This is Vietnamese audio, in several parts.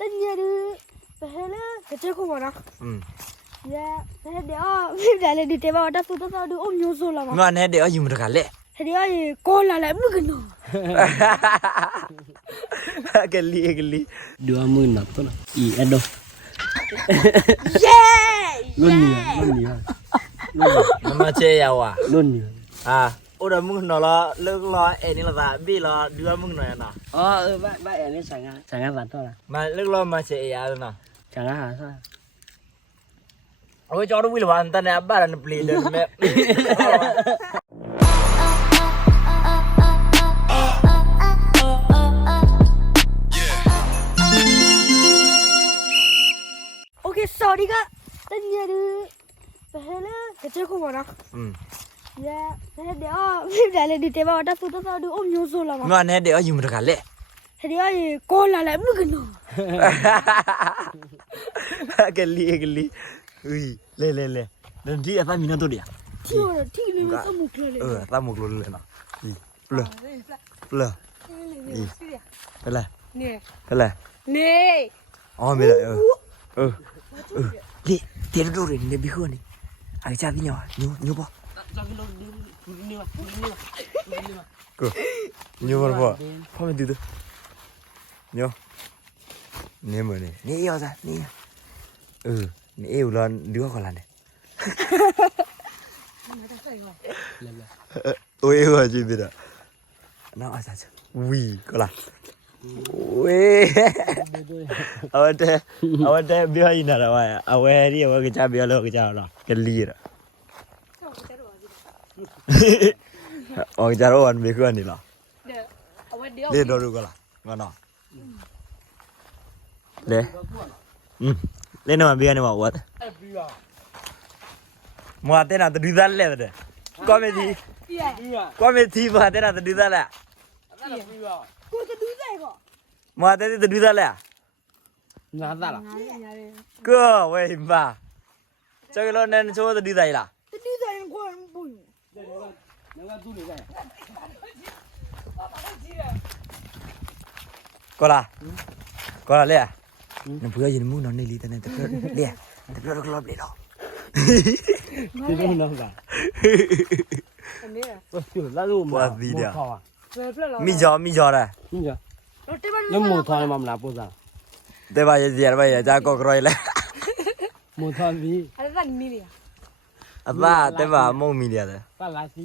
tất nhiên đi phải hết nữa phải chơi không vào đâu yeah, hết để ở phim này là đi tế bào đã tôi sao được ôm nhau rồi là mà ngon hết để ở dùng được cả lệ hết để ở cô là lại mất cái nó cái ly cái ly đưa mười nắp thôi nè ý đâu yeah luôn nhiều luôn nhiều nó mà chơi nhau à luôn nhiều à 我等你来了，来了，爱你了，咋比了？你等我来呢？哦，百百爱你成安，成安晚到了。买，来了买成安的呢？成安哈，是吧？我找路会玩的呢，不然不累的呢。OK，sorry 哥，等你了，不黑了，得接货了，嗯。ยาเฮ็ดเดอมีแต่เลยดิเตบ่ตะสุตะสอดูอมญูซุละมาง่อนเฮ็ดเดออยู่มะกะแลเฮ็ดเดออยู่โกละแลมึกกะนอฮ่าๆๆกะลีกะลีอุ้ยเลเลเลดันดิอะตามีนาตุเดียติโอติลีมะตะมุกละเลเออตะมุกลุละนะอีละละเนละเนอ๋อมีละเออเออดิเตรดูเรนเนบิโกนี่อะจาติญอญูญูบ่그 이놈을 봐 파면 뒤도 녀 네모네 네 여자 네응네 울란 누가 걸라네 왜 이거 집이다 나 와자자 위 걸라 왜 아버지 아버지 비하인 나라와 아버지 아버지 비하러 가자라 그 리라 ong jar on bi ko ni la de awa de do ko la ma no de mm le na bi ani ma wat mo ate na tu da le de come di come di mo ate na tu da le ko ko du da ko mo ate te tu da le na da la ko we ba chok lo nen chok tu da i la Cola. Cola, lea. No puedo ir muy no, ni lita, ni te puedo ir. Lea. Te puedo ir con los blero. Te puedo ir con los blero. มีจอมีจอแหละมีจอรถเต็มเลยแล้วมูทอนมัมลาปูซาเตบะเยเสียไปจากกอกรอยแล้วมูทอนมีอะไรสั่นมีเดียอะบ้าเตบะมูมีเดียเลยปลาลาซี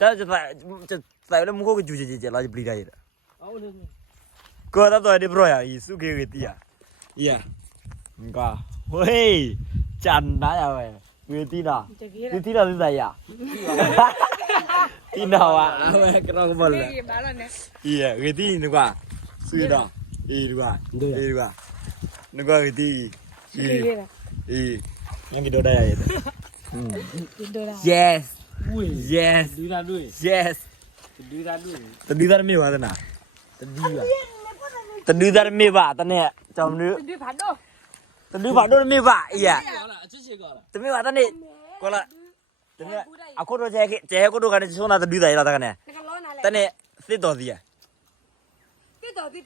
ตาจะตาจะตาแล้วมึงก็จะจะจะไล่บลีได้อ่ะเอาเลยกูก็ตัวนี้โปรอ่ะอีสุเกเวตี้อ่ะอีอ่ะมึงก็เฮ้ยจันได้อ่ะเวเวตี้น่ะเวเวตี้น่ะได้อ่ะอีน่ะวะเอาไว้กระโดดบอลเลยอีบาลอนเนี่ยอีอ่ะเวเวตี้นึกว่าสุดอ่ะอีนึกว่านึกว่าเวเวตี้อีอีมึงก็ได้อ่ะอีอีโดด้า yes อุ้ yes ดี้านด้ด้วยแต่ดีด้ไม่ว่านะต่ดีว่ะแตดีด้ไม่ว่าแต่เนี่ยจำนึกดีผ่านด้วยต่ดีผ่านด้วยไม่ว่าอีอะแต่ไม่ว่าแต่เนี่ยก็ละแต่เนี่ยเอาคตรแจกแจกคนดูกันจะชวนเราแต่ดีใจเราตันเนี่ยแต่เนี่ยสิ่ต่ี่ง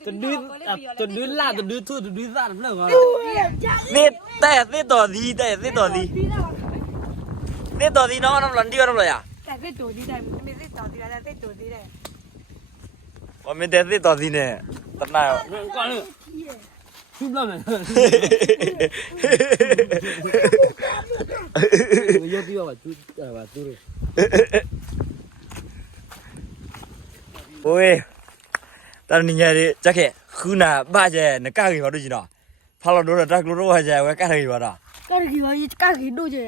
ตันดี้อต่ตันดืล่าตัดืทูตดืซาเนี่ยต่เีต่ดีต่ี่ดี đi gì nó đâu làm đi đâu rồi à? Tại cái đồ đây, mình đi đồ đi đây, đi đồ đi đây. Còn mình đi đồ gì nè? Tập nào? Con chút lắm này. Chút lắm này. Chút lắm này. Ôi, ta nhìn nhà đi, chắc kệ. Khu nà ba giờ, nó cao gì vào đôi gì nào? Phá lò đồ là trắc lô đồ hay giờ, cái cao gì vào đó? Cao gì vào, cao gì đôi giờ.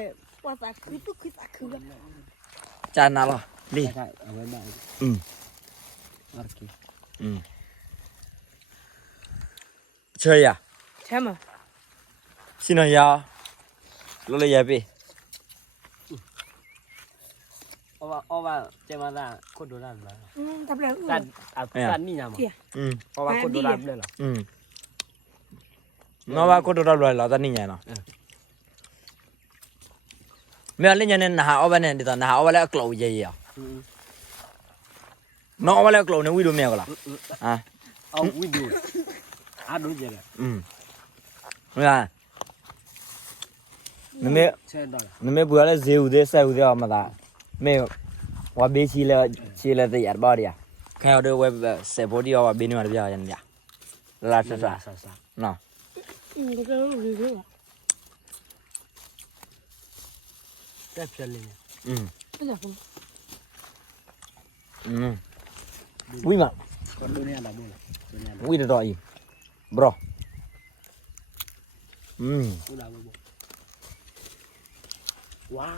channel di hmm. hmm. jaya jama sino ya lo le yapi Ova, ova, cema da, kudu lan ba. Tapi lan, lan, lan ni nyama. Ova kudu lan ba lah. Nova kudu lan ba lah, tapi ni nyama. ม่เอาเล่นยันเนี่ยนะฮะเอาไปเนี่ยเดี๋ยวนะฮะเอาไปแล้วกลัวใหญ่อะน้องเอาไปแล้วกลัวเนี่ยวิ่งดูเมียก็ล่ะอ่ะเอาวิ่งดูอาดูเจ๊เลยอืมเมื่นี่นเองนั่นเองเบื่อแล้วเจ้าอุดเสียอุดเอามาได้ไม่ว่าเบี้ยชีเลชีเลติยาบอดีอะแค่เอาด้วยเว็บเซฟดีเอาว่าเบี้ยนี่มันเบีอย่างเนี่ยลาสัสลาสน้อ再便宜点。嗯。不咋疯。嗯。喂嘛。我六年了，六年了。喂的多一，不咯？嗯。不咋不不。哇。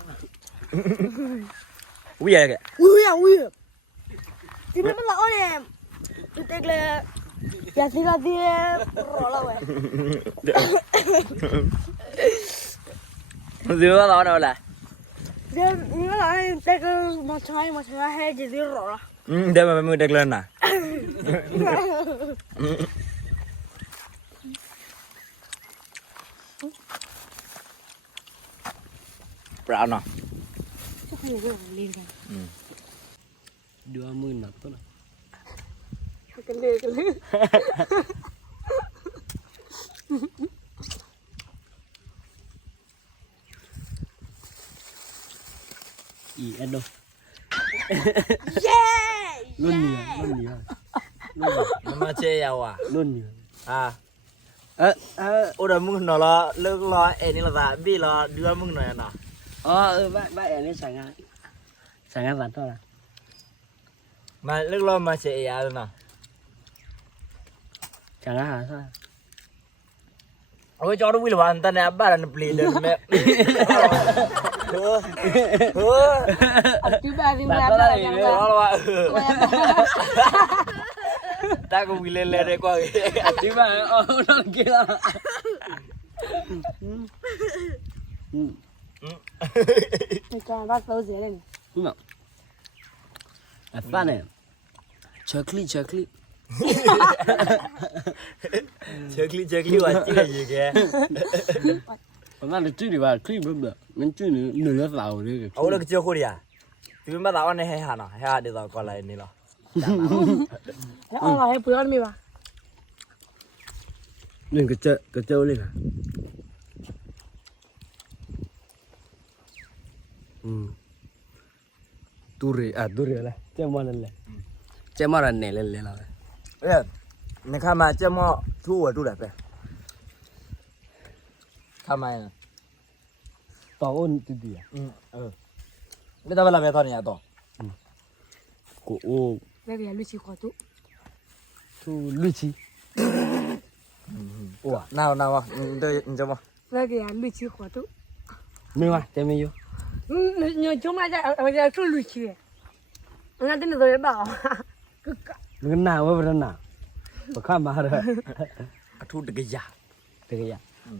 喂呀个。喂呀喂。今天不老的，你这个。Ya sí la tiene, rola, güey. ¿Sí me va a dar ahora? Dia mau main tegel mau cair mau cair jadi roh. Hmm, dia mau main tegel Dua em yeah, đâu yeah, luôn nhiều luôn nhiều luôn nhiều. mà, mà chơi nhau à luôn nhiều à ờ ờ ô đời mưng nó lo lúc lo em đi là dạ bi lo đưa mưng nó nào ờ à, ừ bạn bạn em đi sáng ngang sáng ngang vặt thôi à mà lúc lo mà chơi nhau luôn à chẳng hạn sao Ôi cho nó vui là bạn ta nè, bà là nó bị lên mẹ Está con mi lele de cuadro. Aquí va, no lo queda. No. Es fan, eh. Chocli, chocli. Chocli, chocli, va a ser yo que. 我那里种的吧，种不嘛？我们种的有点少、嗯嗯嗯嗯啊、的。我那个浇过的啊，这边把打完你还行了，还的过来你了。哈哈。还我了还不要了没吧？那个浇，个浇的嗯。土里啊，土里嘞，芥末那里嘞，芥末那里那了。哎，你看嘛，芥末土我种的呗。干嘛呀？倒翁弟弟嗯嗯，呃，你打不打麻将呢？打。嗯。哦。那边有六七块多。多六七。哇，那那我，你你怎么？那个呀，六七块多。没有啊，这没有。嗯，你你舅妈家我家十二六七，俺等你做一把。哈哈，哥哥。那个拿我不知道拿，我看嘛的，他出这个鸭，这个鸭，嗯。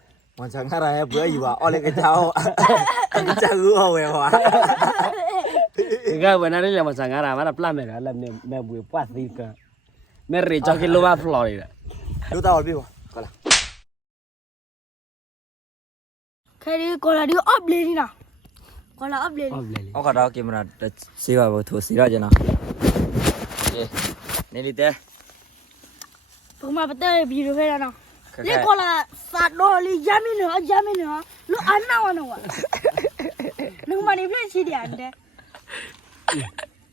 มันช่างอะไรเบื่ออยู่ว่ะอ๋อเลยกัเจ้าอันนี้จะรู้เอาไว้ว่ะถึงก็วันนั้นเรามัน่างอะไรมาแล้วพลาดไปแล้วแล้วเนี่ยแม่บุญปัสสิกะแม่เรียกจอกินลูกว่าฟลอริด์อ่ะดูตาอ๋อพี่ว่ะก็ลวใครดีก็ละเดี๋ยอัพเลยนี่นะก็ละอัพเลยอัพเลยโอ้ก็ได้ินมาแต่สีว่าถูสีได้จังนะเนี่ยนี่เต้ผมมาไปเตะบีรูให้แ่้วนะလေခေါ်လာစာတော်လေးရမ်းနေရောရမ်းနေရောလူအနာဝနော်လူမနီဖြစ်ချီတယ်အန်တဲ့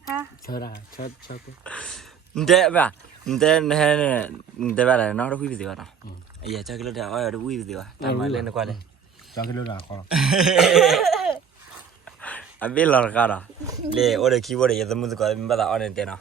ဟာချောရာချောချောကေအန်တဲ့ဗျာအန်တဲ့နဲနဲအန်တဲ့ဗျာနော်တို့ခုပြီးသေးပါတော့အေးအချက်ကလေးတော့အော်ရူပြီးသေးပါတာမလဲနကွာလဲကြောင်ကလေးတော့ခေါ်အဘေလာကားလေ ओरे ကီးဘုတ်ရေသမှုသကောမပတာအော်နေတဲ့နော်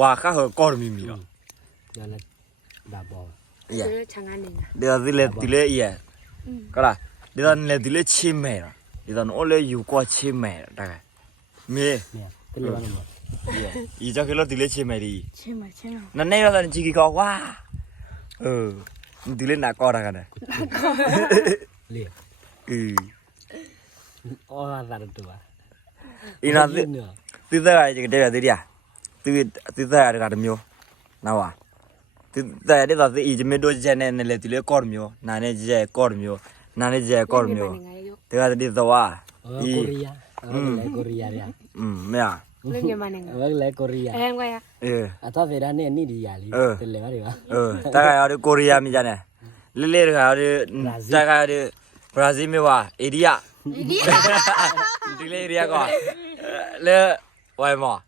ဝါခါဟောကော်မီမီရောလာဘာဘောရေချန်ငါနေဒါဒီလေဒီလေရဲကလာဒီတော့လေဒီလေချိမဲရောဒီတော့အိုလေယူကွာချိမဲရတာမေတလေဘာလို့ရေဒီကြခလို့ဒီလေချိမဲဒီချိမဲချိမဲနည်းနည်းတော့ချီကီကောဝါအိုးဒီလေနာကောတာကနေလေအီအော်လာတာတူပါအင်းအဲ့ဒီတိတရာကြီးကတည်းကတည်းကติดติดได้อะไรกันเดียวนะวะติดได้ได้ตัวที่อีจิเมโดเจเนเนเลติเลคอร์มิโอนานิเจคอร์มิโอนานิเจคอร์มิโอที่ว่าติดตัวอ่ะอืมเกาหลีอ่ะอืมเมียเล่นยังไงเล่นเกาหลีอ่ะเอ็งว่าอ่ะเออถ้าเป็นอันนี้นี่ดีอ่ะเลยเลยว่าดีวะเออแต่ก็อยู่เกาหลีอ่ะมีจานเนี่ยเล่นเล่นก็อยู่จากก็อยู่บราซิลมีวะอินเดียอินเดียดูเล่นเรียกว่าเล่ไว้มั้ง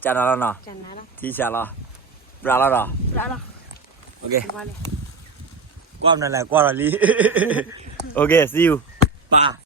剪来了呢，提前了，来了不然了,了，OK，挂不下来挂了你，OK，See y o u b